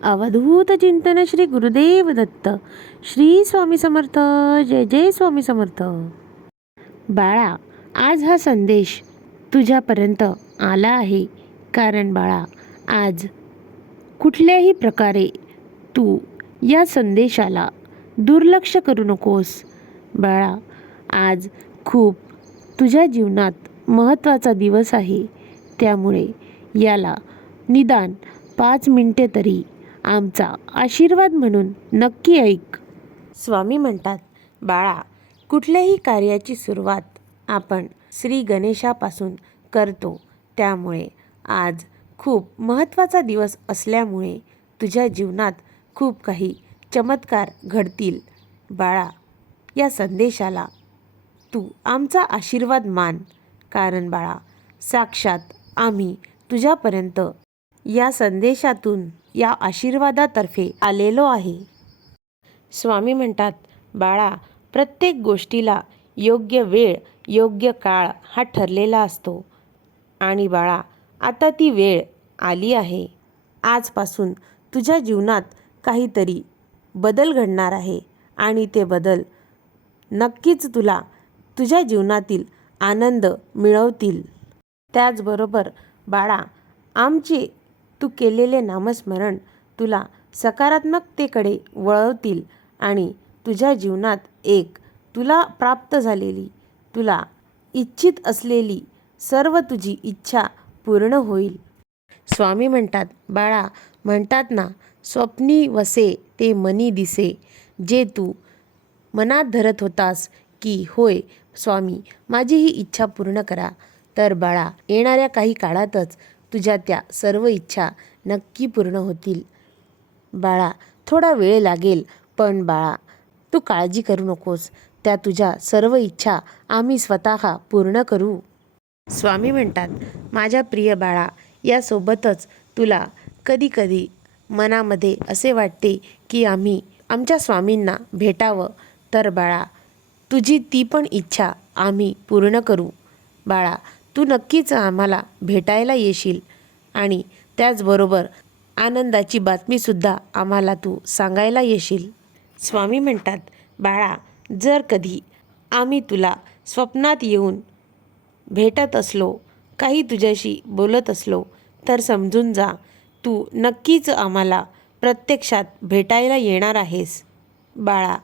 अवधूत चिंतन श्री गुरुदेव दत्त. श्री स्वामी समर्थ. जय जय स्वामी समर्थ. बाळा, आज हा संदेश तुझ्यापर्यंत आला आहे कारण बाळा, आज कुठल्याही प्रकारे तू या संदेशाला दुर्लक्ष करू नकोस. बाळा, आज खूप तुझ्या जीवनात महत्त्वाचा दिवस आहे. त्यामुळे याला निदान 5 मिनिटे तरी आमचा आशीर्वाद म्हणून नक्की ऐक. स्वामी म्हणतात, बाळा, कुठल्याही कार्याची सुरुवात आपण श्री गणेशापासून करतो. त्यामुळे आज खूप महत्त्वाचा दिवस असल्यामुळे तुझ्या जीवनात खूप काही चमत्कार घडतील. बाळा, या संदेशाला तू आमचा आशीर्वाद मान, कारण बाळा, साक्षात आम्ही तुझ्यापर्यंत या संदेशातून, या आशीर्वादातर्फे आलेलो आहे. स्वामी म्हणतात, बाळा, प्रत्येक गोष्टीला योग्य वेळ, योग्य काळ हा ठरलेला असतो. आणि बाळा, आता ती वेळ आली आहे. आजपासून तुझ्या जीवनात काहीतरी बदल घडणार आहे आणि ते बदल नक्कीच तुला तुझ्या जीवनातील आनंद मिळवतील. त्याचबरोबर बाळा, आमचे तू केलेले नामस्मरण तुला सकारात्मकतेकडे वळवतील आणि तुझ्या जीवनात एक तुला प्राप्त झालेली, तुला इच्छित असलेली सर्व तुझी इच्छा पूर्ण होईल. स्वामी म्हणतात, बाळा, म्हणतात ना, स्वप्नी वसे ते मनी दिसे. जे तू मनात धरत होतास की होय स्वामी, माझी ही इच्छा पूर्ण करा, तर बाळा, येणाऱ्या काही काळातच तुझ्या त्या सर्व इच्छा नक्की पूर्ण होतील. बाळा, थोडा वेळ लागेल, पण बाळा, तू काळजी करू नकोस. त्या तुझ्या सर्व इच्छा आम्ही स्वतः पूर्ण करू. स्वामी म्हणतात, माझ्या प्रिय बाळा, यासोबतच तुला कधीकधी मनामध्ये असे वाटते की आम्ही आमच्या स्वामींना भेटावं, तर बाळा, तुझी ती पण इच्छा आम्ही पूर्ण करू. बाळा, तू नक्कीच आम्हाला भेटायला येशील आणि त्याचबरोबर आनंदाची बातमीसुद्धा आम्हाला तू सांगायला येशील. स्वामी म्हणतात, बाळा, जर कधी आम्ही तुला स्वप्नात येऊन भेटत असलो, काही तुझ्याशी बोलत असलो, तर समजून जा, तू नक्कीच आम्हाला प्रत्यक्षात भेटायला येणार आहेस. बाळा,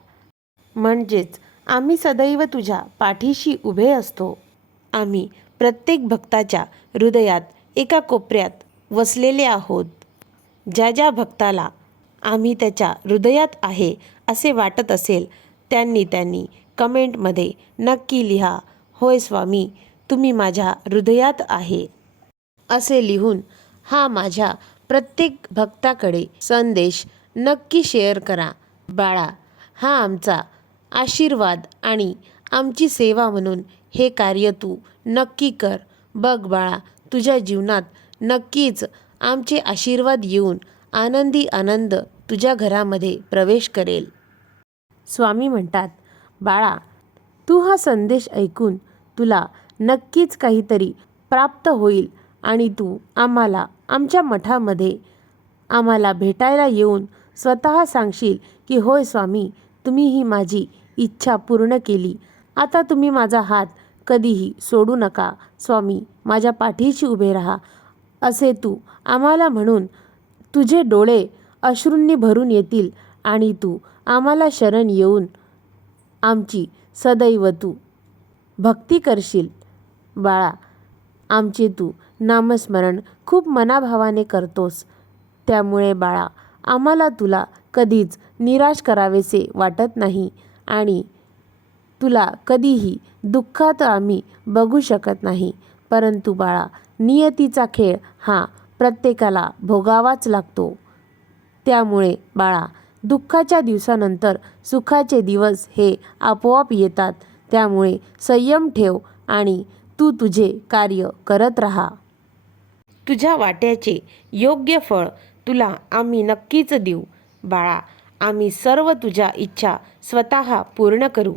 म्हणजेच आम्ही सदैव तुझ्या पाठीशी उभे असतो. आम्ही प्रत्येक भक्ताच्या हृदयात एका कोपऱ्यात वसलेले आहोत. ज्या ज्या भक्ताला आम्ही त्याच्या हृदयात आहे असे वाटत असेल, त्यांनी कमेंटमध्ये नक्की लिहा, होय स्वामी, तुम्ही माझ्या हृदयात आहे, असे लिहून हा माझ्या प्रत्येक भक्ताकडे संदेश नक्की शेअर करा. बाळा, हा आमचा आशीर्वाद आणि आमची सेवा म्हणून हे कार्य तू नक्की कर. बघ बाळा, तुझ्या जीवनात नक्कीच आमचे आशीर्वाद येऊन आनंदी आनंद तुझ्या घरामध्ये प्रवेश करेल. स्वामी म्हणतात, बाळा, तू हा संदेश ऐकून तुला नक्कीच काहीतरी प्राप्त होईल आणि तू आम्हाला आमच्या मठामध्ये आम्हाला भेटायला येऊन स्वतः सांगशील की होय स्वामी, तुम्ही ही माझी इच्छा पूर्ण केली. आता तुम्ही माझा हात कधीही सोडू नका स्वामी, माझ्या पाठीशी उभे राहा, असे तू आम्हाला म्हणून तुझे डोळे अश्रूंनी भरून येतील आणि तू आम्हाला शरण येऊन आमची सदैव तू भक्ती करशील. बाळा, आमचे तू नामस्मरण खूप मनाभावाने करतोस. त्यामुळे बाळा, आम्हाला तुला कधीच निराश करावेसे वाटत नाही आणि तुला कधीही दुःखात आम्ही बघू शकत नाही. परंतु बाळा, नियतीचा खेळ हा प्रत्येकाला भोगावाच लागतो. त्यामुळे बाळा, दुःखाच्या दिवसानंतर सुखाचे दिवस हे आपोआप येतात. त्यामुळे संयम ठेव आणि तू तुझे कार्य करत राहा. तुझ्या वाट्याचे योग्य फळ तुला आम्ही नक्कीच देऊ. बाळा, आम्ही सर्व तुझ्या इच्छा स्वतः पूर्ण करू.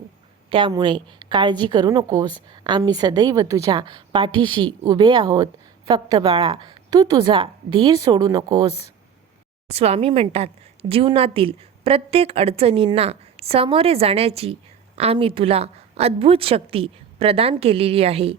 त्यामुळे काळजी करू नकोस. आम्ही सदैव तुझ्या पाठीशी उभे आहोत. फक्त बाळा, तू तुझा धीर सोडू नकोस. स्वामी म्हणतात, जीवनातील प्रत्येक अडचणींना सामोरे जाण्याची आम्ही तुला अद्भुत शक्ती प्रदान केलेली आहे.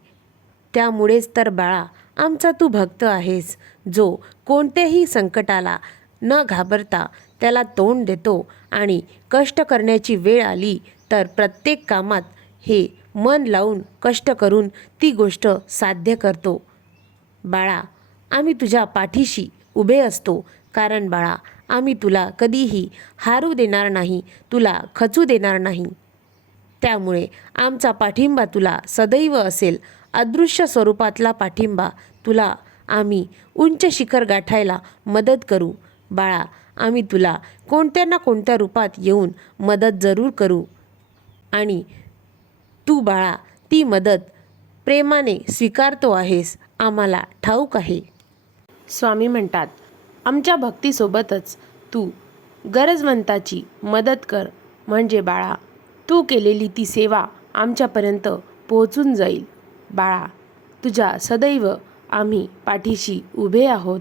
त्यामुळेच तर बाळा, आमचा तू भक्त आहेस, जो कोणत्याही संकटाला न घाबरता त्याला तोंड देतो आणि कष्ट करण्याची वेळ आली तर प्रत्येक कामात हे मन लावून कष्ट करून ती गोष्ट साध्य करतो. बाळा, आम्ही तुझ्या पाठीशी उभे असतो, कारण बाळा, आम्ही तुला कधीही हारू देणार नाही, तुला खचू देणार नाही. त्यामुळे आमचा पाठिंबा तुला सदैव असेल. अदृश्य स्वरूपातला पाठिंबा तुला आम्ही उंच शिखर गाठायला मदत करू. बाळा, आम्ही तुला कोणत्या ना कोणत्या रूपात येऊन मदत जरूर करू आणि तू बाळा ती मदत प्रेमाने स्वीकारतो आहेस, आम्हाला ठाऊक आहे. स्वामी म्हणतात, आमच्या भक्तीसोबतच तू गरजवंताची मदत कर, म्हणजे बाळा तू केलेली ती सेवा आमच्यापर्यंत पोहोचून जाईल. बाळा, तुझ्या सदैव आम्ही पाठीशी उभे आहोत.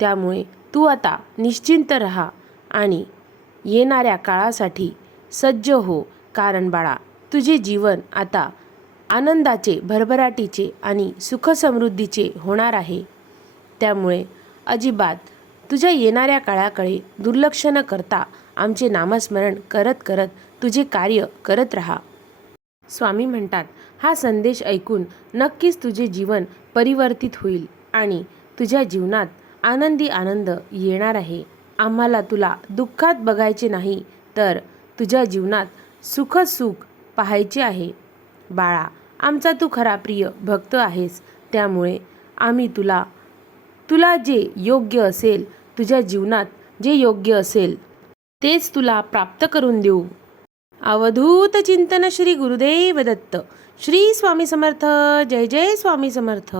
त्यामुळे तू आता निश्चिंत राहा आणि येणाऱ्या काळासाठी सज्ज हो, कारण बाळा तुझे जीवन आता आनंदाचे, भरभराटीचे आणि सुखसमृद्धीचे होणार आहे. त्यामुळे अजिबात तुझ्या येणाऱ्या काळाकडे दुर्लक्ष न करता आमचे नामस्मरण करत करत तुझे कार्य करत राहा. स्वामी म्हणतात, हा संदेश ऐकून नक्कीच तुझे जीवन परिवर्तित होईल आणि तुझ्या जीवनात आनंदी आनंद येणार आहे. आम्हाला तुला दुःखात बघायचे नाही, तर तुझ्या जीवनात सुख पाहायचे आहे. बाळा, आमचा तू खरा प्रिय भक्त आहेस. त्यामुळे आम्ही तुला जे योग्य असेल, तुझ्या जीवनात जे योग्य असेल तेच तुला प्राप्त करून देऊ. अवधूत चिंतन श्री गुरुदेव दत्त. श्री स्वामी समर्थ. जय जय स्वामी समर्थ.